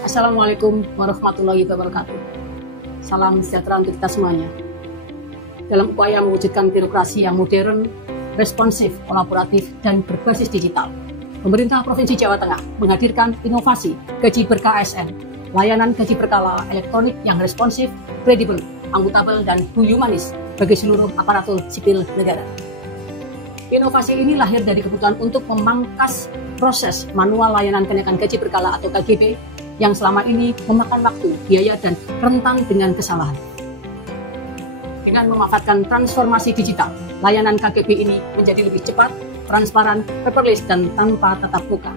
Assalamualaikum warahmatullahi wabarakatuh. Salam sejahtera untuk kita semuanya. Dalam upaya mewujudkan birokrasi yang modern, responsif, kolaboratif, dan berbasis digital, pemerintah Provinsi Jawa Tengah menghadirkan inovasi gaji berkah ASN, layanan gaji berkala elektronik yang responsif, kredibel, akuntabel, dan humanis bagi seluruh aparatur sipil negara. Inovasi ini lahir dari kebutuhan untuk memangkas proses manual layanan kenaikan gaji berkala atau KGB yang selama ini memakan waktu, biaya, dan rentan dengan kesalahan. Dengan memanfaatkan transformasi digital, layanan KGB ini menjadi lebih cepat, transparan, paperless, dan tanpa tatap muka.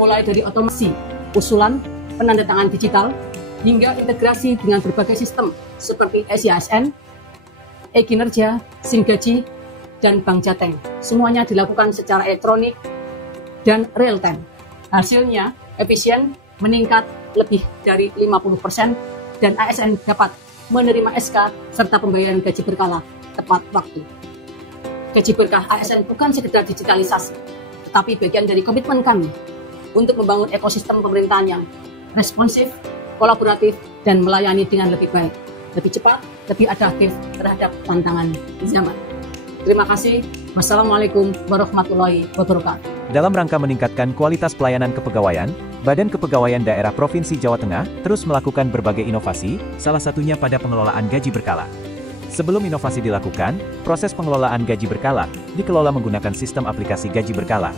Mulai dari otomasi, usulan, penandatangan digital, hingga integrasi dengan berbagai sistem seperti SIASN, e-kinerja, SIM gaji, dan Bank Jateng. Semuanya dilakukan secara elektronik dan real time. Hasilnya efisien, meningkat lebih dari 50%, dan ASN dapat menerima SK serta pembayaran gaji berkala tepat waktu. Gaji berkah ASN bukan sekedar digitalisasi, tetapi bagian dari komitmen kami untuk membangun ekosistem pemerintahan yang responsif, kolaboratif, dan melayani dengan lebih baik, lebih cepat, lebih adaptif terhadap tantangan zaman. Terima kasih. Wassalamualaikum warahmatullahi wabarakatuh. Dalam rangka meningkatkan kualitas pelayanan kepegawaian, Badan Kepegawaian Daerah Provinsi Jawa Tengah terus melakukan berbagai inovasi, salah satunya pada pengelolaan gaji berkala. Sebelum inovasi dilakukan, proses pengelolaan gaji berkala dikelola menggunakan sistem aplikasi gaji berkala.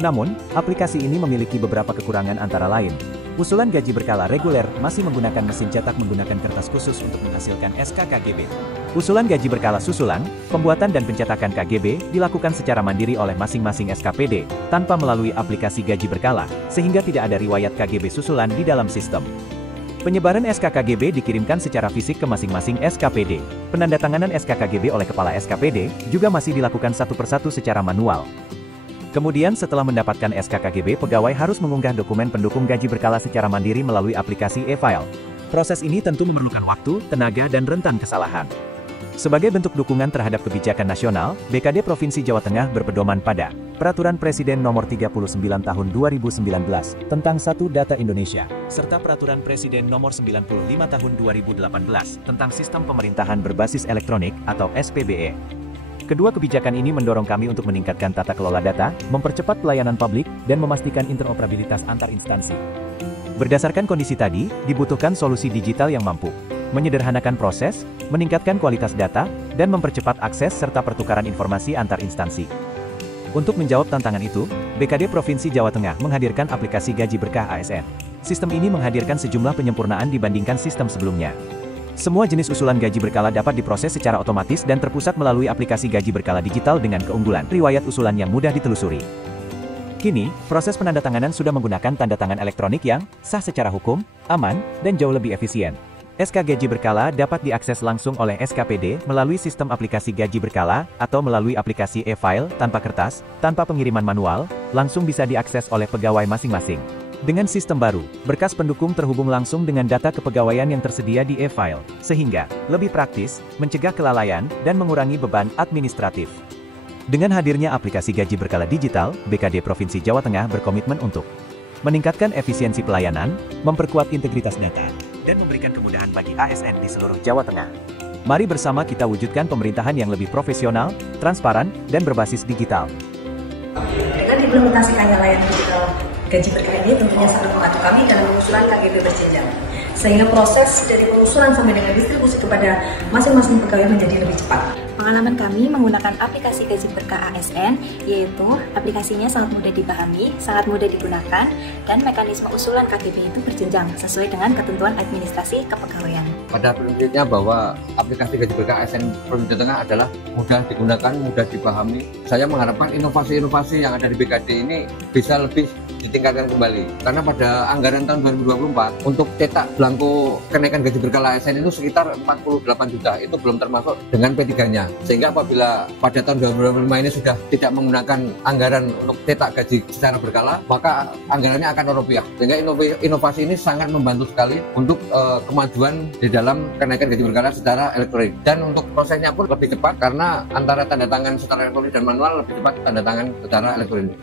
Namun, aplikasi ini memiliki beberapa kekurangan antara lain. Usulan gaji berkala reguler masih menggunakan mesin cetak menggunakan kertas khusus untuk menghasilkan SK KGB. Usulan gaji berkala susulan, pembuatan dan pencetakan KGB dilakukan secara mandiri oleh masing-masing SKPD, tanpa melalui aplikasi gaji berkala, sehingga tidak ada riwayat KGB susulan di dalam sistem. Penyebaran SK KGB dikirimkan secara fisik ke masing-masing SKPD. Penandatanganan SK KGB oleh Kepala SKPD juga masih dilakukan satu persatu secara manual. Kemudian setelah mendapatkan SK KGB, pegawai harus mengunggah dokumen pendukung gaji berkala secara mandiri melalui aplikasi e-file. Proses ini tentu memerlukan waktu, tenaga, dan rentan kesalahan. Sebagai bentuk dukungan terhadap kebijakan nasional, BKD Provinsi Jawa Tengah berpedoman pada Peraturan Presiden Nomor 39 Tahun 2019 tentang Satu Data Indonesia, serta Peraturan Presiden Nomor 95 Tahun 2018 tentang Sistem Pemerintahan Berbasis Elektronik atau SPBE. Kedua kebijakan ini mendorong kami untuk meningkatkan tata kelola data, mempercepat pelayanan publik, dan memastikan interoperabilitas antar instansi. Berdasarkan kondisi tadi, dibutuhkan solusi digital yang mampu menyederhanakan proses, meningkatkan kualitas data, dan mempercepat akses serta pertukaran informasi antar instansi. Untuk menjawab tantangan itu, BKD Provinsi Jawa Tengah menghadirkan aplikasi Gaji Berkah ASN. Sistem ini menghadirkan sejumlah penyempurnaan dibandingkan sistem sebelumnya. Semua jenis usulan gaji berkala dapat diproses secara otomatis dan terpusat melalui aplikasi gaji berkala digital dengan keunggulan riwayat usulan yang mudah ditelusuri. Kini, proses penandatanganan sudah menggunakan tanda tangan elektronik yang sah secara hukum, aman, dan jauh lebih efisien. SK Gaji Berkala dapat diakses langsung oleh SKPD melalui sistem aplikasi gaji berkala atau melalui aplikasi e-file tanpa kertas, tanpa pengiriman manual, langsung bisa diakses oleh pegawai masing-masing. Dengan sistem baru, berkas pendukung terhubung langsung dengan data kepegawaian yang tersedia di e-file, sehingga lebih praktis, mencegah kelalaian, dan mengurangi beban administratif. Dengan hadirnya aplikasi gaji berkala digital, BKD Provinsi Jawa Tengah berkomitmen untuk meningkatkan efisiensi pelayanan, memperkuat integritas data, dan memberikan kemudahan bagi ASN di seluruh Jawa Tengah. Mari bersama kita wujudkan pemerintahan yang lebih profesional, transparan, dan berbasis digital. Dengan implementasikannya layanan digital gaji berkah ini tentunya sangat membantu kami dalam pengusulan KGB berjenjang, sehingga proses dari pengusulan sampai dengan distribusi kepada masing-masing pegawai menjadi lebih cepat. Pengalaman kami menggunakan aplikasi Gaji Berkah ASN, yaitu aplikasinya sangat mudah dipahami, sangat mudah digunakan, dan mekanisme usulan KGB itu berjenjang sesuai dengan ketentuan administrasi kepegawaian. Pada prinsipnya bahwa aplikasi Gaji Berkah ASN Provinsi Jawa Tengah adalah mudah digunakan, mudah dipahami. Saya mengharapkan inovasi-inovasi yang ada di BKD ini bisa lebih ditingkatkan kembali. Karena pada anggaran tahun 2024 untuk cetak belangko kenaikan gaji berkala ASN itu sekitar 48 juta. Itu belum termasuk dengan P3-nya. Sehingga apabila pada tahun 2025 ini sudah tidak menggunakan anggaran untuk cetak gaji secara berkala, maka anggarannya akan rupiah. Sehingga inovasi ini sangat membantu sekali untuk kemajuan di dalam kenaikan gaji berkala secara elektronik. Dan untuk prosesnya pun lebih cepat karena antara tanda tangan secara elektronik dan manual lebih cepat tanda tangan secara elektronik.